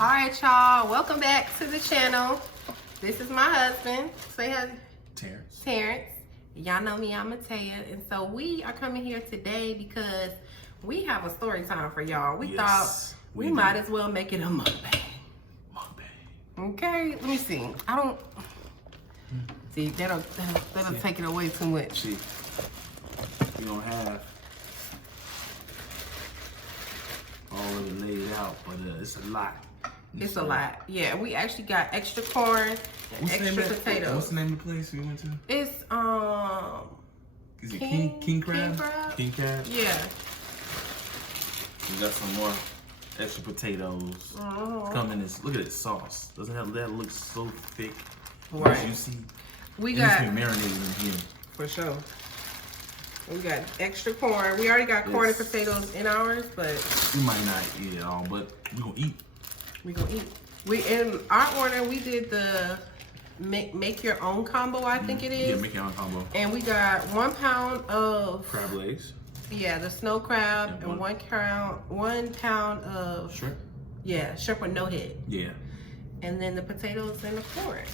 All right, y'all. Welcome back to the channel. This is my husband. Say hi. Terrence. Y'all know me, I'm Matea. And so we are coming here today because we have a story time for y'all. We thought we might as well make it a mukbang. Okay, let me see. I don't see that'll take it away too much. See, you don't have all of it laid out, but it's a lot. It's a lot. Yeah, we actually got extra corn and extra potatoes. What's the name of the place we went to? It's Is it King Crab? King Crab? Yeah. We got some more extra potatoes. Come in this. Look at this sauce. Doesn't that look so thick? Right. Juicy. We It got needs to be marinated in here. for sure. We got extra corn. We already got corn and potatoes in ours, but we might not eat it all, but we gonna eat. We gonna eat. We in our order. We did the make your own combo. I think it is. Yeah, make your own combo. And we got 1 pound of Crab legs. Yeah, the snow crab, and 1 pound of shrimp. Yeah, shrimp with no head. Yeah. And then the potatoes and the corn.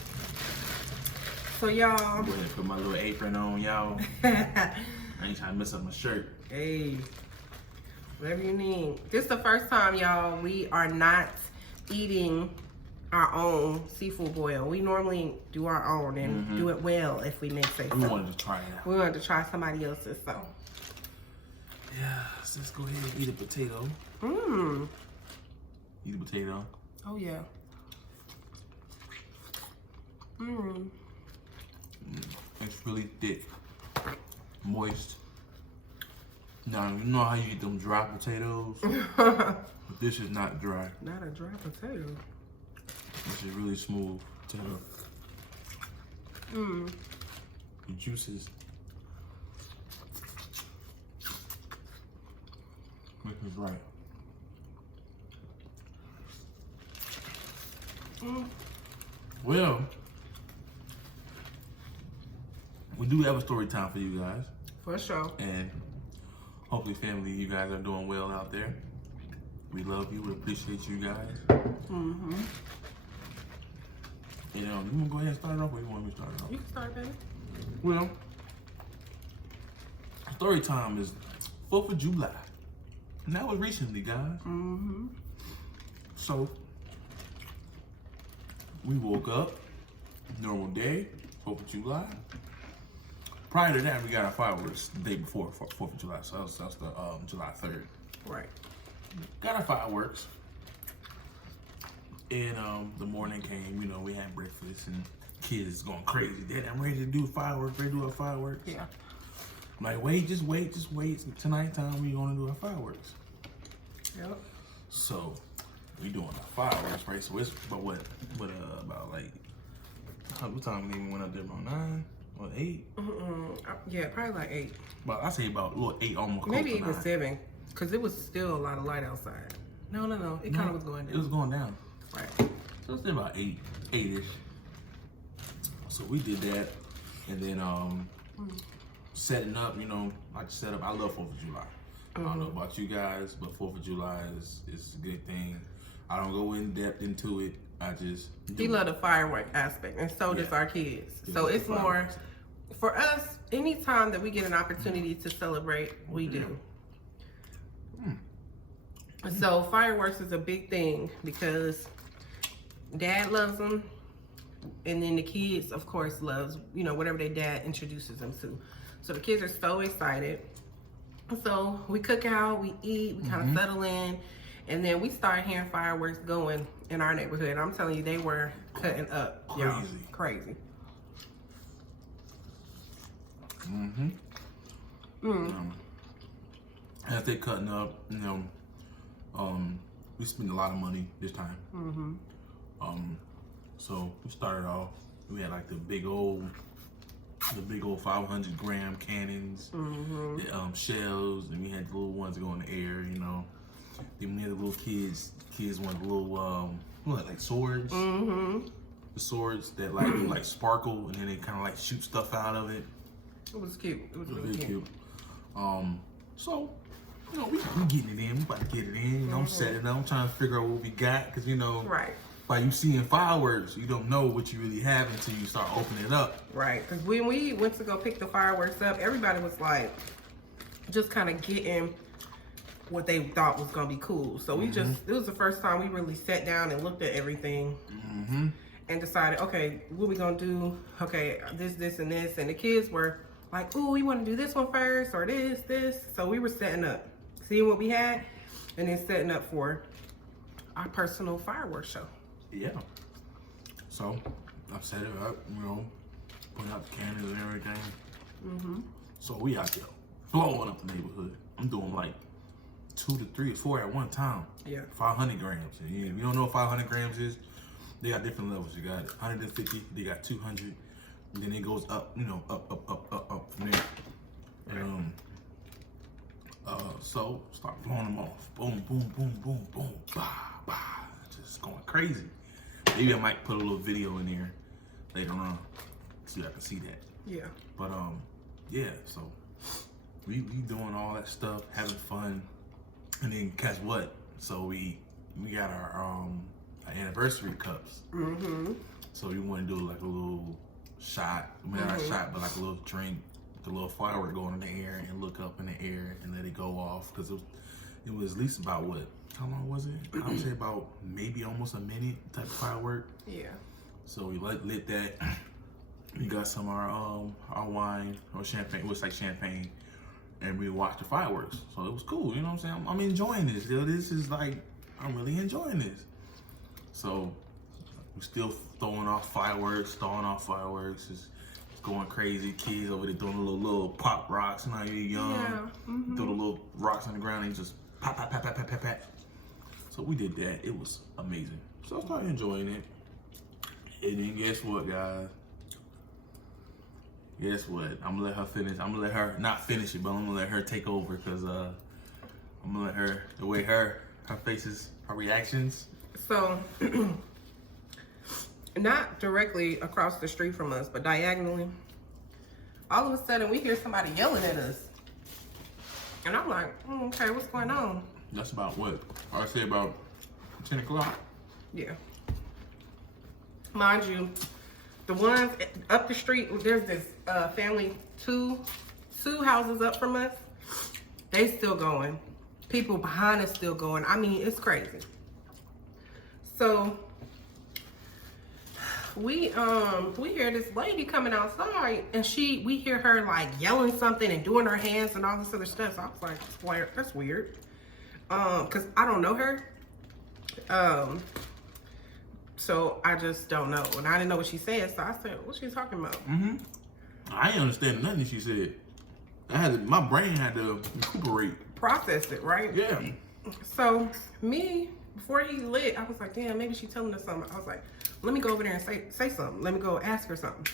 So y'all. Go ahead and put my little apron on, y'all. I ain't trying to mess up my shirt. Hey, whatever you need. This is the first time, y'all, we are not eating our own seafood boil. We normally do our own and do it well if we may say so. We wanted to try it out. We wanted to try somebody else's, so. Yeah, so let's go ahead and eat a potato. Eat a potato. Oh, yeah. It's really thick. Moist. Now, you know how you eat them dry potatoes? But this is not dry. Not a dry potato. This is really smooth potato. The juices. This is right. Well, we do have a story time for you guys. For sure. And hopefully, family, you guys are doing well out there. We love you. We appreciate you guys. And you want to go ahead and start it off, or you want me to start it off? You can start, baby. Well, story time is 4th of July. And that was recently, guys. So, we woke up, normal day, 4th of July. Prior to that, we got our fireworks the day before 4th of July. So that's the July 3rd. Right. Got our fireworks. And the morning came, you know, we had breakfast and kids going crazy. Dad, I'm ready to do fireworks, ready to do our fireworks. Yeah. I'm like, wait, just wait. Tonight time we gonna do our fireworks. Yep. So we doing our fireworks, right? So it's about about like, what time we even went up there, about 9 or 8? Yeah, probably like 8. But I say about a little 8, almost close Maybe to even 9. 7, because it was still a lot of light outside. No. It kind of was going down. It was going down. Right. So it's about 8-ish. So we did that, and then setting up. You know, I just set up. I love 4th of July. I don't know about you guys, but 4th of July is a good thing. I don't go in depth into it. I just He loved the firework aspect, and so does our kids. So it's more for us. Anytime that we get an opportunity to celebrate, we do. So fireworks is a big thing because Dad loves them, and then the kids, of course, loves, you know, whatever their dad introduces them to. So the kids are so excited. So we cook out, we eat, we kind of settle in, and then we start hearing fireworks going in our neighborhood. I'm telling you, they were cutting up, y'all. Crazy. As they cutting up, you know, we spent a lot of money this time. So we started off. We had like the big old 500-gram cannons, the shells, and we had the little ones that go in the air. You know, then we had the little kids. Kids wanted the little like swords. The swords that like sparkle, and then they kind of like shoot stuff out of it. It was cute. It was really cute. So you know, we getting it in. We about to get it in. You know, I'm setting up. I'm trying to figure out what we got because, you know, Right. by you seeing fireworks, you don't know what you really have until you start opening it up. Right. Because when we went to go pick the fireworks up, everybody was like, just kind of getting what they thought was going to be cool. So we just, it was the first time we really sat down and looked at everything and decided, okay, what we going to do? Okay, this, and this. And the kids were like, ooh, we want to do this one first or this. So we were setting up, seeing what we had, and then setting up for our personal fireworks show. Yeah. So I set it up, you know, putting out the candles and everything. So we out there blowing up the neighborhood. I'm doing like 2 to 3 or 4 at one time. Yeah. 500 grams. And if you don't know what 500 grams is, they got different levels. You got 150, they got 200, and then it goes up, you know, up from there. And, so start blowing them off. Boom, boom, boom, boom, boom, bah, bah. Just going crazy. Maybe I might put a little video in there later on so I can see that. Yeah. But yeah, so we doing all that stuff, having fun, and then guess what? So we got our anniversary cups. So we want to do like a little shot, not a shot, but like a little drink, the little firework going in the air, and look up in the air and let it go off because it was at least about what? How long was it? I would say about maybe almost a minute type of firework. Yeah. So we lit that. We got some of our wine or champagne. It looks like champagne, and we watched the fireworks. So it was cool. You know what I'm saying? I'm enjoying this. Yo, this is like I'm really enjoying this. So we're still throwing off fireworks. It's going crazy. Kids over there doing the little pop rocks. And now you're young. Yeah. Throw the little rocks on the ground and just pop, pop, pop, pop, pop, pop, pop. So we did that. It was amazing. So I started enjoying it. And then guess what, guys? Guess what? I'm gonna let her finish. I'm gonna let her not finish it, but I'm gonna let her take over because I'm gonna let her, the way her faces, her reactions. So, not directly across the street from us, but diagonally, all of a sudden we hear somebody yelling at us. And I'm like, okay, what's going on? That's about what? I say about 10 o'clock. Yeah. Mind you, the ones up the street, there's this family two houses up from us. They still going. People behind us still going. I mean, it's crazy. So we hear this lady coming outside, and we hear her like yelling something and doing her hands and all this other stuff. So I was like, that's weird. Cause I don't know her. So I just don't know. And I didn't know what she said, so I said, what's she talking about? I ain't understand nothing she said. My brain had to recuperate. Process it, right? Yeah. So before he lit, I was like, damn, maybe she's telling us something. I was like, let me go over there and say something. Let me go ask her something.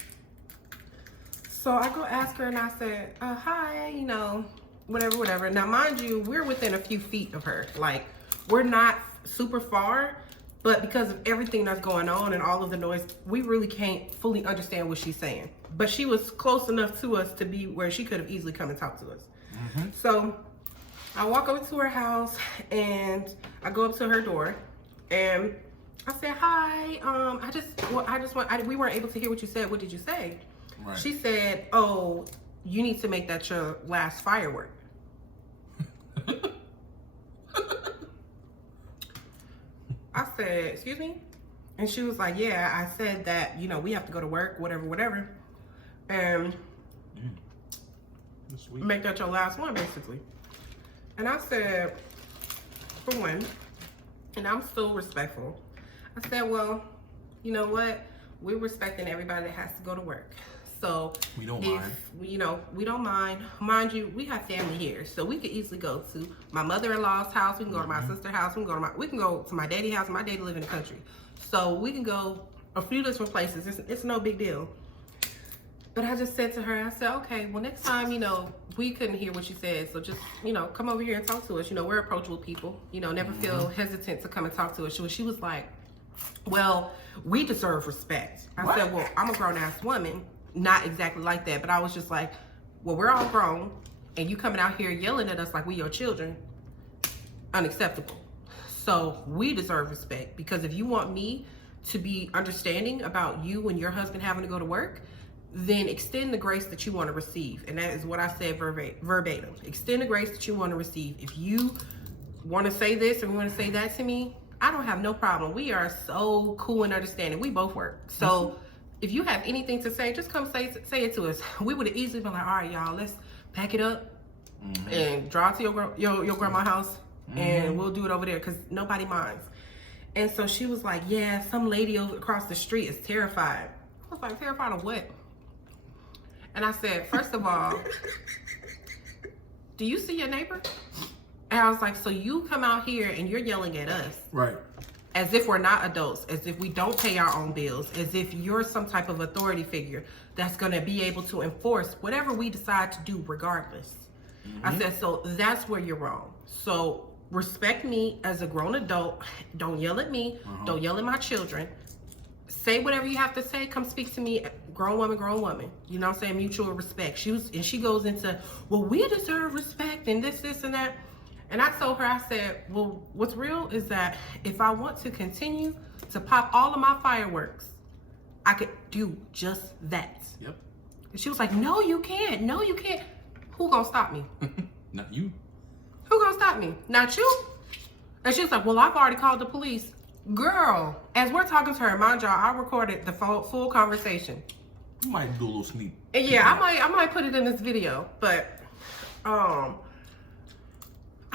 So I go ask her and I said, hi, you know, whatever. Now, mind you, we're within a few feet of her. Like, we're not super far, but because of everything that's going on and all of the noise, we really can't fully understand what she's saying. But she was close enough to us to be where she could have easily come and talked to us. So I walk over to her house and I go up to her door and I said, hi, we weren't able to hear what you said. What did you say? Right. She said, oh, you need to make that your last firework. I said, excuse me? And she was like, yeah, I said that, you know, we have to go to work, whatever. And make that your last one, basically. And I said, for one, and I'm still respectful, I said, well, you know what? We're respecting everybody that has to go to work. So we don't mind. We don't mind. Mind you, we have family here, so we could easily go to my mother-in-law's house. We can go to my sister's house. We can go to my daddy's house. My daddy live in the country, so we can go a few different places. It's no big deal. But I just said to her, I said, okay, well, next time, you know, we couldn't hear what she said, so just, you know, come over here and talk to us. You know, we're approachable people. You know, never feel hesitant to come and talk to us. She was like, well, we deserve respect. I said, well, I'm a grown-ass woman. Not exactly like that, but I was just like, well, we're all grown. and you coming out here yelling at us like we your children, unacceptable. So we deserve respect, because if you want me to be understanding about you and your husband having to go to work, then extend the grace that you want to receive. And that is what I said verbatim. Extend the grace that you want to receive. If you want to say this and want to say that to me, I don't have no problem. We are so cool and understanding. We both work. So if you have anything to say, just come say it to us. We would have easily been like, all right, y'all, let's pack it up and drive to your grandma's house, and we'll do it over there, because nobody minds. And so she was like, yeah, some lady over across the street is terrified. I was like, terrified of what? And I said, first of all, do you see your neighbor? And I was like, so you come out here and you're yelling at us. Right. As if we're not adults, as if we don't pay our own bills, as if you're some type of authority figure that's going to be able to enforce whatever we decide to do regardless. I said, so that's where you're wrong. So respect me as a grown adult. Don't yell at me. Don't yell at my children. Say whatever you have to say. Come speak to me. Grown woman. You know what I'm saying? Mutual respect. She goes into, well, we deserve respect and this and that. And I told her, I said, well, what's real is that if I want to continue to pop all of my fireworks, I could do just that. Yep. And she was like, no, you can't. No, you can't. Who gonna stop me? Not you. Who gonna stop me? Not you. And she was like, well, I've already called the police. Girl, as we're talking to her, mind y'all, I recorded the full conversation. You might do a little sneak. And yeah, I might put it in this video, but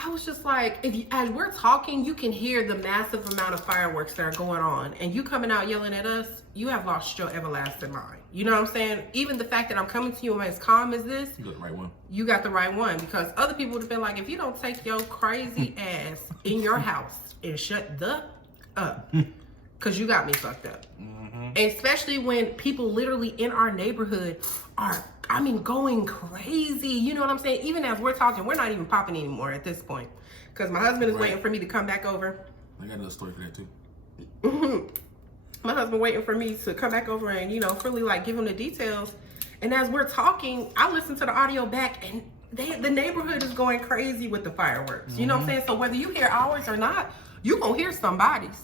I was just like, as we're talking, you can hear the massive amount of fireworks that are going on, and you coming out yelling at us, you have lost your everlasting mind. You know what I'm saying? Even the fact that I'm coming to you as calm as this, You got the right one. you got the right one, because other people would have been like, if you don't take your crazy ass in your house and shut the up, because you got me fucked up. And especially when people literally in our neighborhood are, going crazy. You know what I'm saying? Even as we're talking, we're not even popping anymore at this point, because my husband is waiting for me to come back over. I got another story for that too. My husband waiting for me to come back over and, really like give him the details. And as we're talking, I listen to the audio back, and the neighborhood is going crazy with the fireworks. You know what I'm saying? So whether you hear ours or not, you gonna hear somebody's.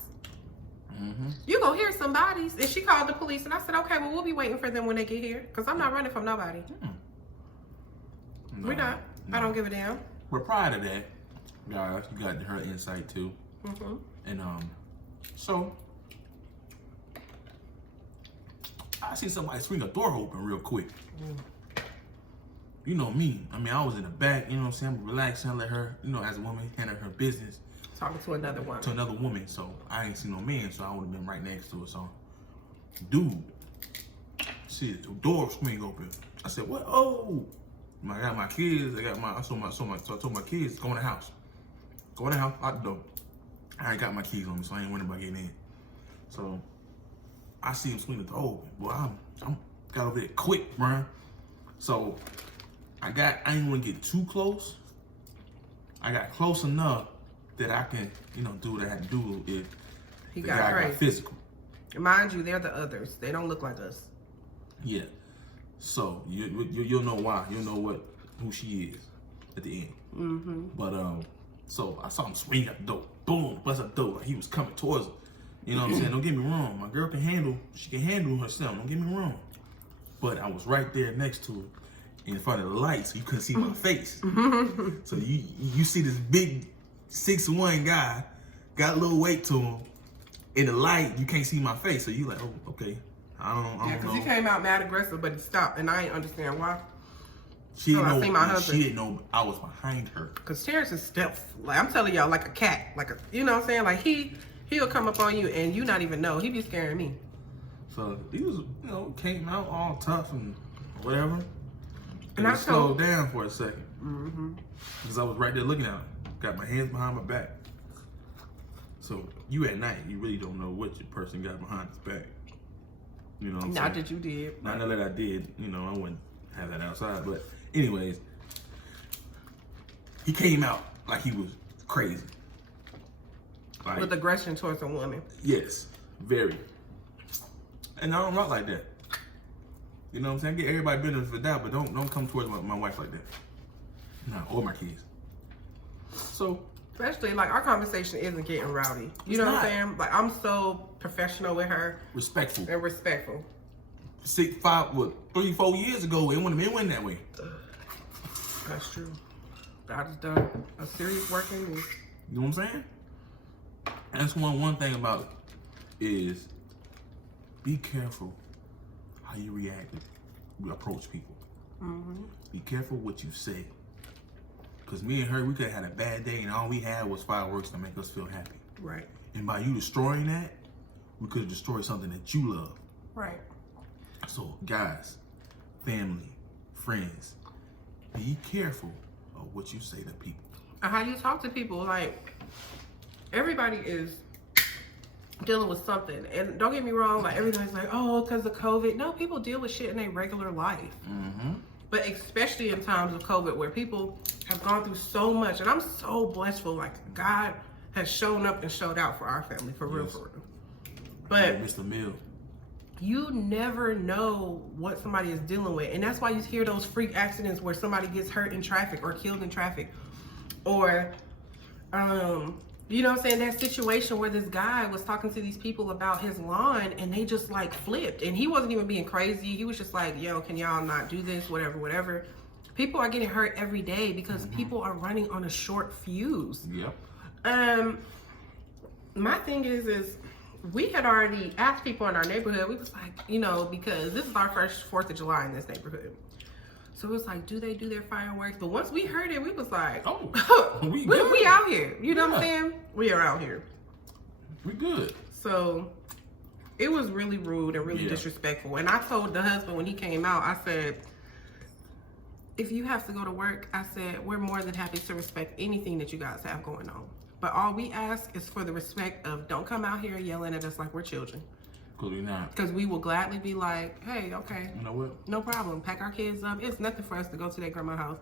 You gonna hear somebody's. And she called the police, and I said, okay, well, we'll be waiting for them when they get here, because I'm not running from nobody. No, We're not. no. I don't give a damn. But prior to that, guys, you got her insight too. And so I see somebody swing a door open real quick. You know me. I was in the back, you know what I'm saying? I'm relaxing, I let her, as a woman, handle her business. Talking to another one. To another woman, so I ain't seen no man, so I would have been right next to her. So, dude, see the door swing open. I said, "What? Oh, I got my kids. I told my kids, go in the house. Go in the house, out the door. I ain't got my keys on me, so I ain't worried about getting in. So, I see him swing the door open. Boy, I'm got over there quick, bruh. So, I ain't want to get too close. I got close enough that I can, do what I had to do if He the got guy crazy. got physical. Mind you, they're the others. They don't look like us. Yeah. So you'll know why. You'll know who she is at the end. But so I saw him swing at the door. Boom, bust up the door. Like he was coming towards her. You know what I'm saying? Don't get me wrong. My girl can handle herself. Don't get me wrong. But I was right there next to her in front of the light, so you couldn't see my face. So you see this big 6'1" guy, got a little weight to him. In the light, you can't see my face, so you like, oh, okay. I don't know. Yeah, because he came out mad aggressive, but he stopped, and I ain't understand why. She didn't I see my husband. She didn't know I was behind her. Because Terrence is stealth. Like, I'm telling y'all, like a cat. You know what I'm saying? Like, he'll come up on you, and you not even know. He be scaring me. So he was, came out all tough and whatever. And I slowed down for a second. Because I was right there looking at him. Got my hands behind my back. So you at night, you really don't know what your person got behind his back. You know what I'm saying? Not that you did. Not that I did. I wouldn't have that outside. But anyways, he came out like he was crazy. Like, With aggression towards a woman. yes, very. And I don't rock like that. You know what I'm saying? I get everybody benefit for that, but don't come towards my wife like that. No, or my kids. So, especially like our conversation isn't getting rowdy. You know what I'm saying? Like I'm so professional with her. Respectful. And respectful. 3, 4 years ago, it wouldn't have been that way. That's true. I just done a serious working. You know what I'm saying? That's one thing about it is be careful how you react, you approach people. Mm-hmm. Be careful what you say. Because me and her, we could have had a bad day and all we had was fireworks to make us feel happy. Right. And by you destroying that, we could have destroyed something that you love. Right. So guys, family, friends, be careful of what you say to people. And how you talk to people. Like, everybody is dealing with something. And don't get me wrong, like everybody's like, oh, because of COVID. No, people deal with shit in their regular life. Mm-hmm. But especially in times of COVID where people have gone through so much. And I'm so blessed, like God has shown up and showed out for our family, for real, for real. But Mr. Mill, you never know what somebody is dealing with. And that's why you hear those freak accidents where somebody gets hurt in traffic or killed in traffic. Or, you know what I'm saying? That situation where this guy was talking to these people about his lawn and they just like flipped. And he wasn't even being crazy. He was just like, yo, can y'all not do this? Whatever, whatever. People are getting hurt every day because people are running on a short fuse. Yep. My thing is we had already asked people in our neighborhood. We was like, you know, because this is our first 4th of July in this neighborhood. So it was like, do they do their fireworks? But once we heard it, we was like, oh, we out here. You know what I'm saying? We are out here. We good. So it was really rude and really disrespectful. And I told the husband when he came out, I said, if you have to go to work, I said, we're more than happy to respect anything that you guys have going on. But all we ask is for the respect of don't come out here yelling at us like we're children. Because we're not. Because we will gladly be like, hey, okay. You know what? No problem. Pack our kids up. It's nothing for us to go to their grandma's house.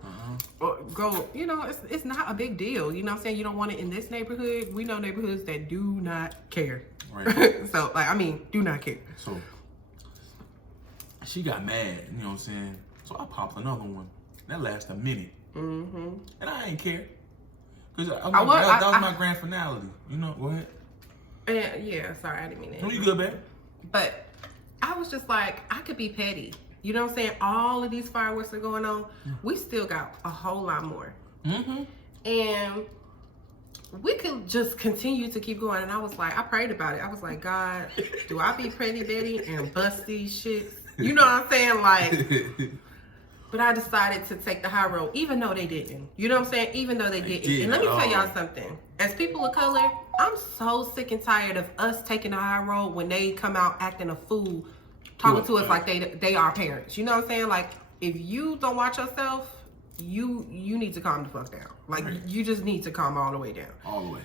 Or go, you know, it's not a big deal. You know what I'm saying? You don't want it in this neighborhood. We know neighborhoods that do not care. Right. So, like, I mean, do not care. So, she got mad, you know what I'm saying? So I popped another one. That lasted a minute. Mm-hmm. And I ain't care. Because that was my grand finality. You know, go ahead. Yeah, sorry, I didn't mean No, it. you good, babe? But I was just like, I could be petty. You know what I'm saying? All of these fireworks are going on. We still got a whole lot more. Mm-hmm. And we could just continue to keep going. And I was like, I prayed about it. I was like, God, do I be petty Betty and bust these shits? You know what I'm saying? Like, but I decided to take the high road, even though they didn't. You know what I'm saying? Even though they didn't. And let me tell y'all something. As people of color, I'm so sick and tired of us taking the high road when they come out acting a fool, talking to us like they are parents. You know what I'm saying? Like, if you don't watch yourself, you need to calm the fuck down. Like, you just need to calm all the way down. All the way.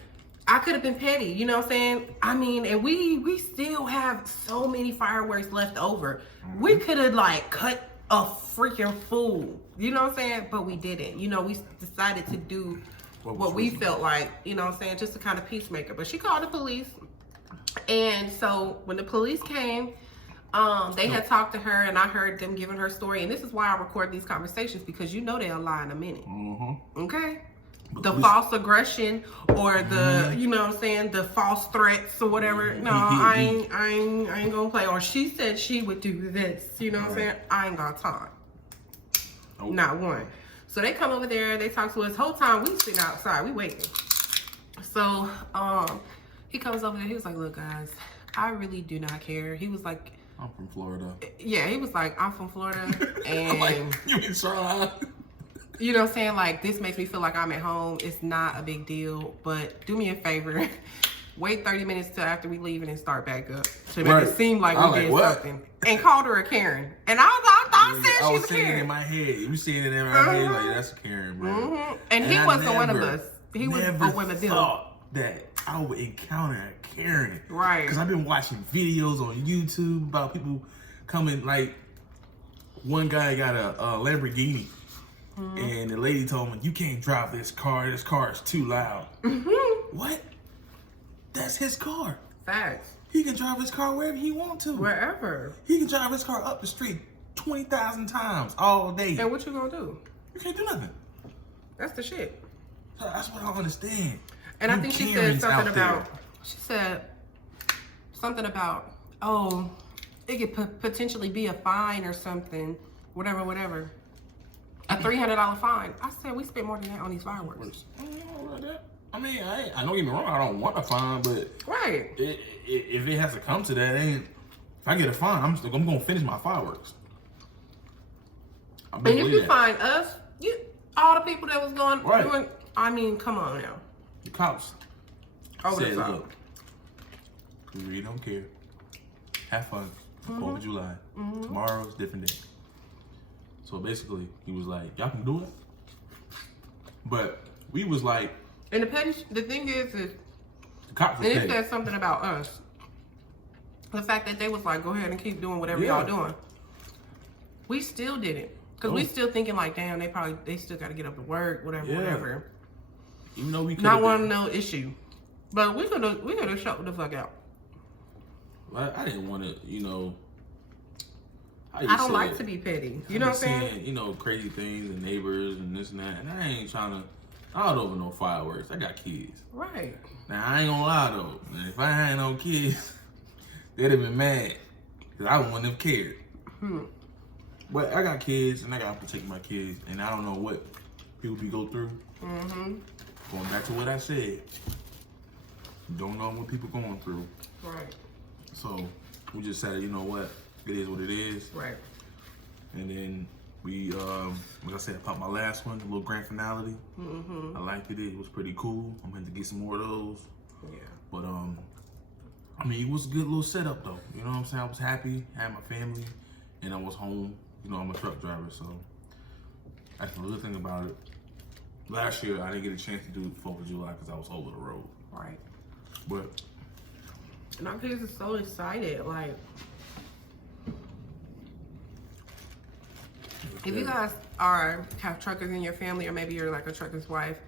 I could have been petty, you know what I'm saying? I mean, and we still have so many fireworks left over. We could have, like, cut a freaking fool. You know what I'm saying? But we didn't. You know, we decided to do what we felt like, you know what I'm saying, just to kind of peacemaker. But she called the police. And so when the police came, they had talked to her and I heard them giving her story. And this is why I record these conversations, because you know they'll lie in a minute. Okay? The false aggression or the, you know what I'm saying, the false threats or whatever. No, I ain't gonna play. Or she said she would do this. You know what I'm saying? I ain't got time. Not one. So they come over there, they talk to us. Whole time we sitting outside, we waiting. So he comes over there, he was like, look guys, I really do not care. He was like, I'm from Florida. Yeah, he was like, I'm from Florida. And I'm like, you in Charlotte? You know what I'm saying? Like, this makes me feel like I'm at home. It's not a big deal, but do me a favor. Wait 30 minutes till after we leave and then start back up to make it seem like we did something. And called her a Karen. And I said she's a Karen. I was saying it in my head. You seeing it in my head like, that's a Karen, bro. And he wasn't one of us. He was one of them. Thought that I would encounter a Karen. Right. Because I've been watching videos on YouTube about people coming, like, one guy got a Lamborghini. And the lady told him, you can't drive this car is too loud. What? That's his car. Facts. He can drive his car wherever he wants to. Wherever. He can drive his car up the street 20,000 times all day. And what you gonna do? You can't do nothing. That's the shit. That's what I don't understand. And I think she said something about, oh, it could potentially be a fine or something, whatever. A $300 fine. I said we spent more than that on these fireworks. I mean, I don't get me wrong. I don't want a fine, but right. If it has to come to that, if I get a fine, I'm gonna finish my fireworks. And if you find us, all the people that was going, doing, I mean, come on now. The cops said, look, we really don't care. Have fun. 4th of July. Tomorrow's a different day. So basically, he was like, y'all can do it. But we was like... And the thing is the cops and it said something about us. The fact that they was like, go ahead and keep doing whatever y'all doing. We still did it. Because we still thinking like, damn, they still got to get up to work, whatever. Even though we could not one no issue. But we could have shut the fuck out. I didn't want to, I don't like to be petty. You know what I'm saying? Crazy things and neighbors and this and that. And I ain't trying to, I don't over no fireworks. I got kids. Right. Now, I ain't gonna lie though. If I had no kids, they'd have been mad. Because I wouldn't have cared. But I got kids and I got to protect my kids. And I don't know what people be go through. Going back to what I said. Don't know what people going through. Right. So we just said, you know what? It is what it is. Right. And then we, like I said, I popped my last one, a little grand finale. I liked it. It was pretty cool. I'm going to get some more of those. Yeah. But, I mean, it was a good little setup, though. You know what I'm saying? I was happy, had my family, and I was home. I'm a truck driver, so that's the good thing about it. Last year, I didn't get a chance to do 4th of July because I was over the road. Right. But... And our kids are so excited. Like, if you guys have truckers in your family, or maybe you're like a trucker's wife,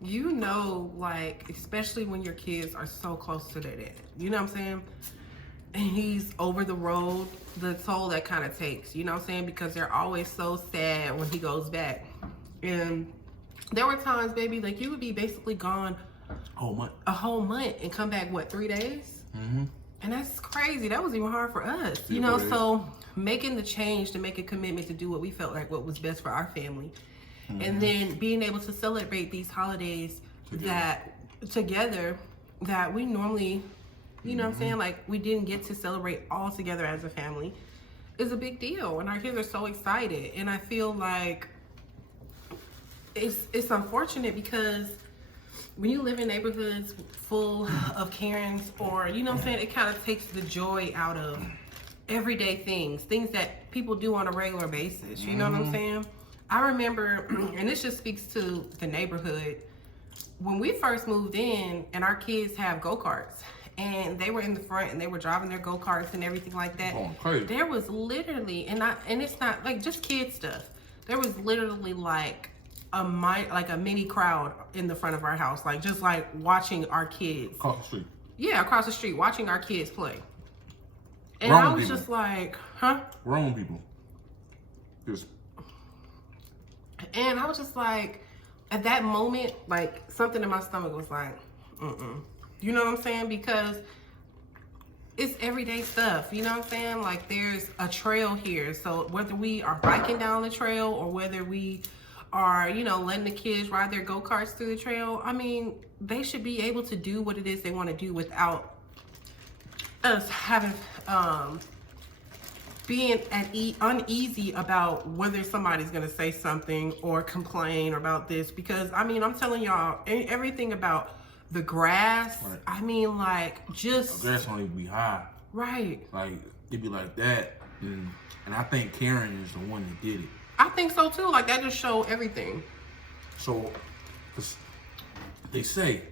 like, especially when your kids are so close to their dad. You know what I'm saying? And he's over the road, the toll that kind of takes, you know what I'm saying? Because they're always so sad when he goes back. And there were times, baby, like you would be basically gone a whole month and come back, what, 3 days? And that's crazy. That was even hard for us, you know? So making the change to make a commitment to do what we felt like what was best for our family. And then being able to celebrate these holidays together that we normally, you know what I'm saying? Like, we didn't get to celebrate all together as a family is a big deal. And our kids are so excited. And I feel like it's unfortunate because when you live in neighborhoods full of Karens, or, you know what I'm saying, it kind of takes the joy out of everyday things that people do on a regular basis. You know what I'm saying? I remember, and this just speaks to the neighborhood, when we first moved in and our kids have go-karts, and they were in the front and they were driving their go-karts and everything like that. Oh, crazy. There was literally, and it's not like just kid stuff. There was literally like a mini crowd in the front of our house, like just like watching our kids. Across the street. Yeah, across the street, watching our kids play. And Grown I was people. just like, huh? Grown people. And I was just like, at that moment, like something in my stomach was like, You know what I'm saying? Because it's everyday stuff. You know what I'm saying? Like, there's a trail here. So whether we are biking down the trail or whether we are, letting the kids ride their go-karts through the trail, I mean, they should be able to do what it is they want to do without us having, being uneasy about whether somebody's going to say something or complain about this. Because, I mean, I'm telling y'all, everything about the grass, right. I mean, like, just... The grass don't even be high. Right. Like, it be like that. And I think Karen is the one that did it. I think so, too. Like, that just showed everything. So, they say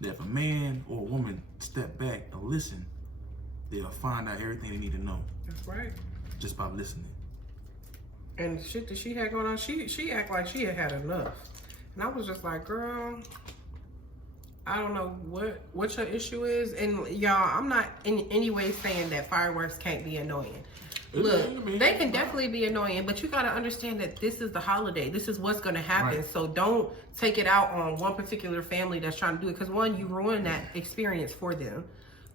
that if a man or a woman step back and listen, they'll find out everything they need to know. That's right. Just by listening. And the shit that she had going on, she act like she had enough. And I was just like, girl, I don't know what your issue is. And y'all, I'm not in any way saying that fireworks can't be annoying. Look, they can definitely be annoying, but you got to understand that this is the holiday. This is what's going to happen. Right. So don't take it out on one particular family that's trying to do it. Because one, you ruin that experience for them.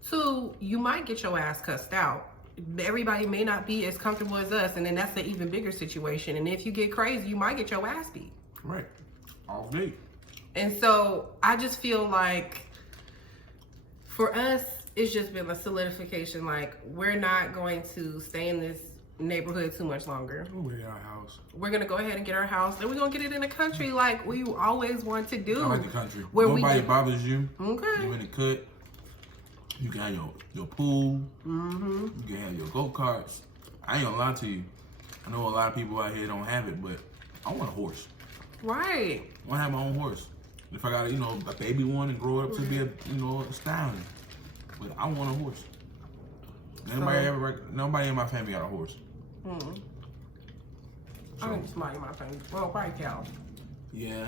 Two, you might get your ass cussed out. Everybody may not be as comfortable as us, and then that's an even bigger situation. And if you get crazy, you might get your ass beat. Right. All day. And so I just feel like for us, it's just been a solidification. Like, we're not going to stay in this neighborhood too much longer. We're in our house. We're going to go ahead and get our house, and we're going to get it in the country like we always want to do. I like the country. Where nobody bothers you. Okay. You in the cut. You can have your pool. Mm-hmm. You can have your go-karts. I ain't gonna lie to you. I know a lot of people out here don't have it, but I want a horse. Right. I want to have my own horse. If I got a baby one and grow up to be a stallion. But I want a horse. Nobody in my family got a horse. Mm-hmm. So, I think somebody in my family. Well, probably cows. Yeah,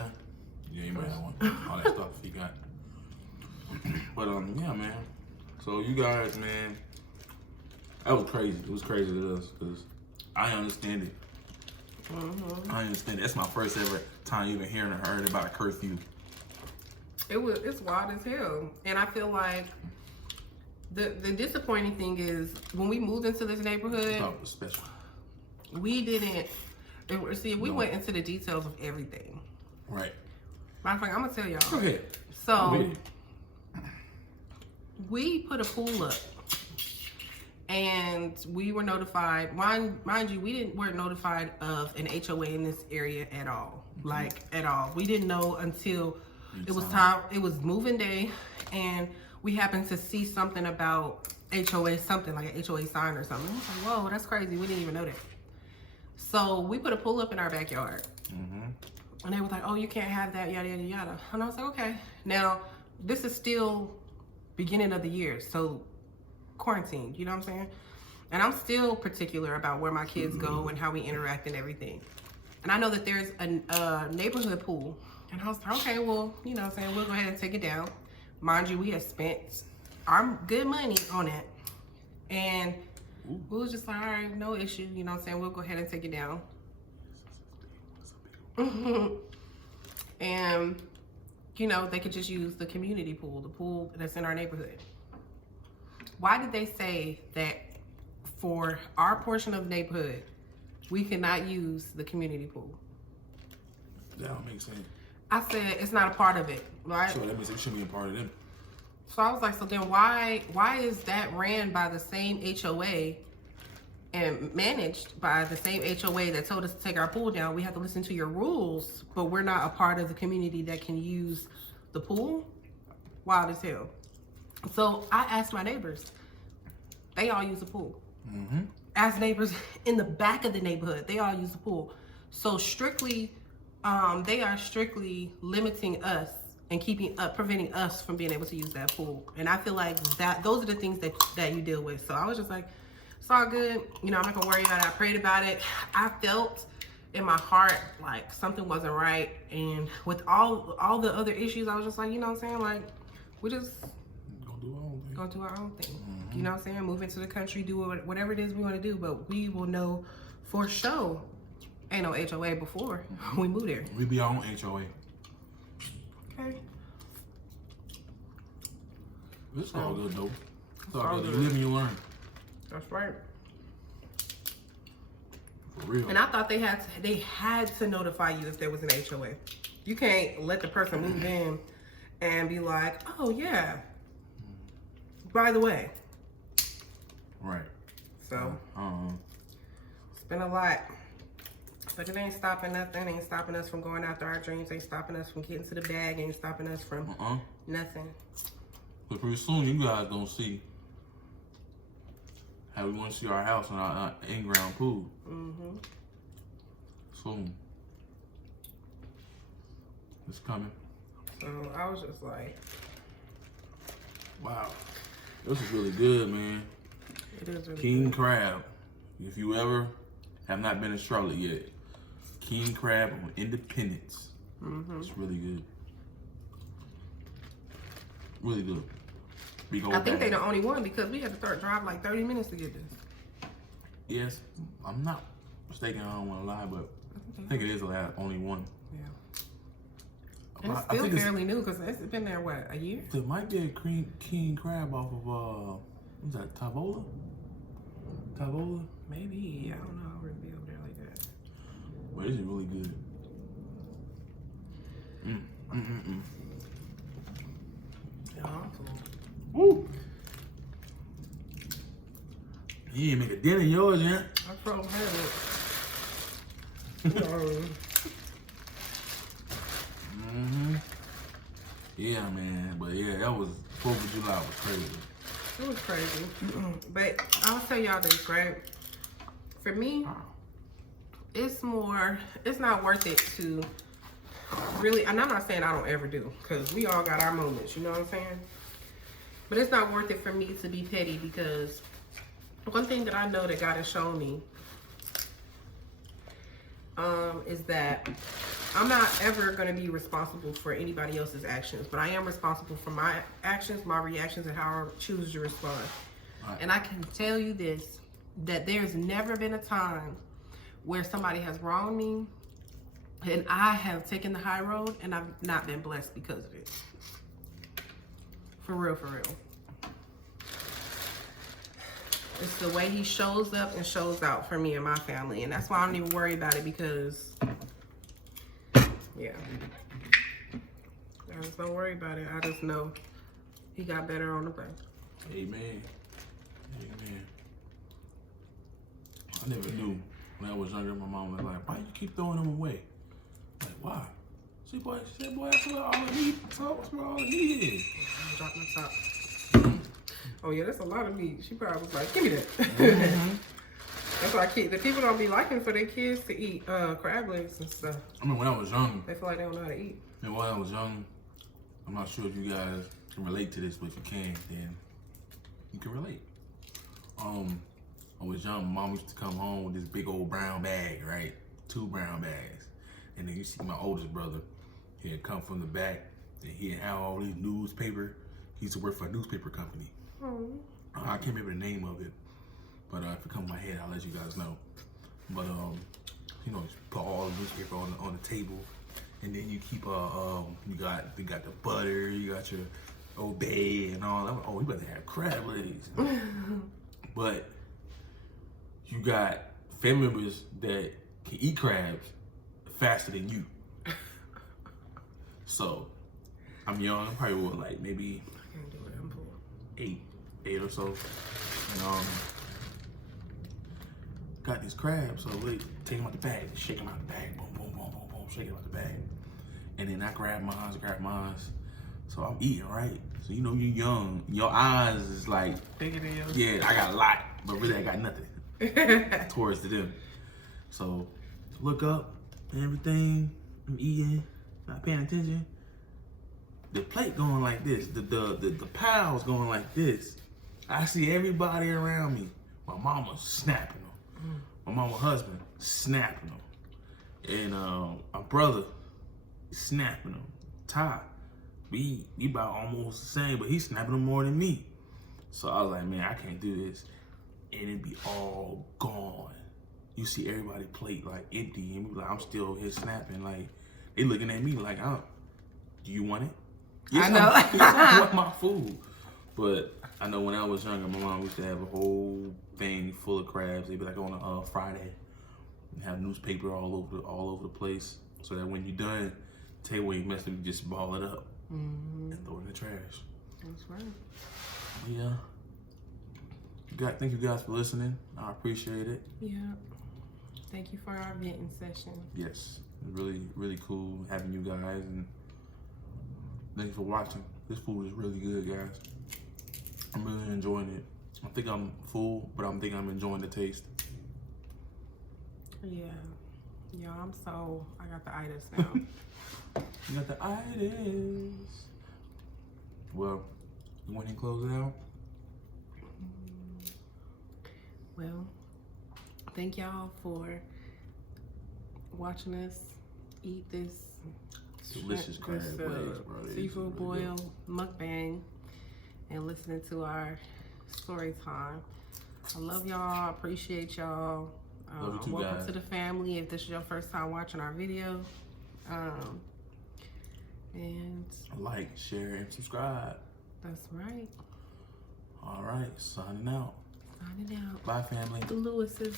you might have one. All that stuff you got. But yeah, man. So you guys, man, that was crazy. It was crazy to us because I understand it. Mm-hmm. I understand it. That's my first ever time even hearing or heard about a curfew. It's wild as hell, and I feel like the disappointing thing is when we moved into this neighborhood, Oh, it was special. we didn't. See, we went into the details of everything. Right. Matter of fact, I'm gonna tell y'all. Go ahead. So we put a pool up, and we were notified. Mind you, weren't notified of an HOA in this area at all. Like at all. We didn't know until it was time. It was moving day, and we happened to see something about HOA, something like an HOA sign or something. I was like, whoa, that's crazy. We didn't even know that. So we put a pool up in our backyard. Mm-hmm. And they were like, oh, you can't have that, yada, yada, yada. And I was like, okay. Now, this is still beginning of the year, so quarantine, you know what I'm saying? And I'm still particular about where my kids go and how we interact and everything. And I know that there's a neighborhood pool. And I was like, okay, well, you know what I'm saying, we'll go ahead and take it down. Mind you, we have spent our good money on it. And we was just like, all right, no issue, you know what I'm saying, we'll go ahead and take it down. And they could just use the community pool, the pool that's in our neighborhood. Why did they say that for our portion of the neighborhood we cannot use the community pool? That don't make sense. I said it's not a part of it, right? So that means it shouldn't be a part of them. So I was like, so then why is that ran by the same HOA and managed by the same HOA that told us to take our pool down? We have to listen to your rules, but we're not a part of the community that can use the pool? Wild as hell. So I asked my neighbors. They all use the pool. Mm-hmm. As neighbors in the back of the neighborhood, they all use the pool. So strictly, they are strictly limiting us and preventing us from being able to use that pool. And I feel like those are the things that you deal with. So I was just like, it's all good. I'm not gonna worry about it. I prayed about it. I felt in my heart like something wasn't right. And with all the other issues, I was just like, you know what I'm saying? Like, we just gonna do our own thing. Mm-hmm. You know what I'm saying? Move into the country, do whatever it is we want to do, but we will know for sure ain't no HOA before we move there. We be our own HOA. Okay. It's all good though. It's all all good. good. You live and you learn. That's right. For real. And I thought they had to notify you if there was an HOA. You can't let the person move in and be like, oh yeah, by the way. Right. So it's been a lot. But it ain't stopping nothing. Ain't stopping us from going after our dreams. Ain't stopping us from getting to the bag. Ain't stopping us from nothing. But pretty soon you guys gonna see how we want to see our house and our in-ground pool. Mm-hmm. Soon. It's coming. So I was just like, wow. This is really good, man. it is really King good. Crab. If you ever have not been in Charlotte yet, King Crab on Independence. Mm-hmm. It's really good. Really good. I think they're the only one because we had to drive like 30 minutes to get this. Yes, I'm not mistaken. I don't want to lie, but I think it is the last only one. Yeah. And it's still fairly new because it's been there, what, a year? There might be a king crab off of, what's that, Tavola? Tavola? Maybe. I don't know. We're going to be over there like that. But it's really good. Yeah, I'm full. Woo! You didn't make a dent in yours yet. I probably haven't. Yeah, man. But yeah, that was 4th of July was crazy. It was crazy. But I'll tell y'all this, right? For me, it's not worth it to really, and I'm not saying I don't ever do, because we all got our moments, you know what I'm saying? But it's not worth it for me to be petty, because one thing that I know that God has shown me is that I'm not ever going to be responsible for anybody else's actions, but I am responsible for my actions, my reactions, and how I choose to respond. Right. And I can tell you this, that there's never been a time where somebody has wronged me and I have taken the high road and I've not been blessed because of it. For real, for real. It's the way he shows up and shows out for me and my family. And that's why I don't even worry about it, because, yeah. I just don't worry about it. I just know he got better on the way. Amen. Amen. I never knew when I was younger. My mom was like, "Why you keep throwing them away?" I'm like, why? She said, boy, that's what all I need. That's what all I need is. I'm dropping the top. Oh yeah, that's a lot of meat. She probably was like, give me that. That's why the people don't be liking for their kids to eat crab legs and stuff. I mean, when I was young, they feel like they don't know how to eat. And when I was young, I'm not sure if you guys can relate to this, but if you can, then you can relate. I was young, mom used to come home with this big old brown bag, right? 2 brown bags. And then you see my oldest brother, he'd come from the back and he'd have all these newspaper. He used to work for a newspaper company. I can't remember the name of it, but if it comes to my head, I'll let you guys know. But you know, just put all the newspaper on the table, and then you keep you got the butter, you got your Obey and all that. Oh, you better have crab legs. But you got family members that can eat crabs faster than you. So I'm young. I'm probably what, like maybe 8 or so, and got these crabs. So we take them out the bag, shake them out the bag, boom, boom, boom, boom, boom, shake them out the bag, and then I grab mine. So I'm eating, right? So you know you're young, your eyes is like bigger than yours. Yeah, I got a lot, but really I got nothing towards to them. So look up and everything. I'm eating, not paying attention. The plate going like this, the pile's going like this. I see everybody around me. My mama snapping them. My mama husband snapping them. And my brother snapping them. Ty, we about almost the same, but he's snapping them more than me. So I was like, man, I can't do this. And it'd be all gone. You see everybody plate like empty, and we like, I'm still here snapping. Like, they looking at me like, do you want it? Yes, I know. I want my food. But I know when I was younger, my mom used to have a whole thing full of crabs. They'd be like on a Friday and have newspaper all over the place, so that when you're done, table ain't messed up, you just ball it up and throw it in the trash. That's right. Yeah. Thank you guys for listening. I appreciate it. Yeah. Thank you for our venting session. Yes. Really, really cool having you guys, and thank you for watching. This food is really good, guys. I'm really enjoying it. I think I'm full, but I'm enjoying the taste. Yeah. Yeah, I got the itis now. You got the itis. Well, you want to close it out? Well, thank y'all for watching us eat this delicious crab legs, bro. Seafood boil mukbang and listening to our story time. I love y'all. I appreciate y'all. Love you too, welcome guys. to the family if this is your first time watching our video. And Like, share, and subscribe. that's right. All right, signing out. Signing out. Bye, family. The Lewises.